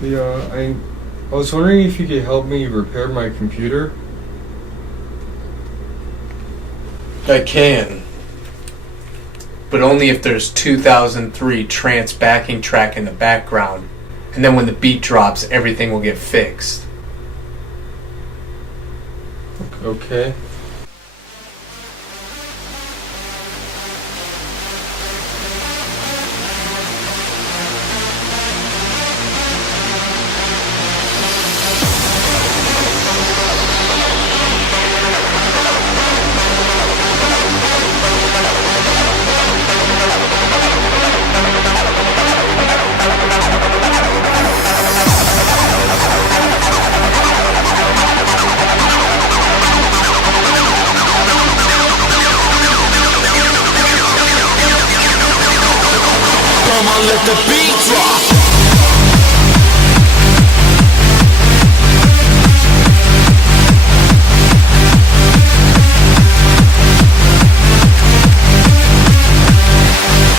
Yeah, I was wondering if you could help me repair my computer. I can, but only if there's 2003 trance backing track in the background, and then when the beat drops, everything will get fixed. Okay.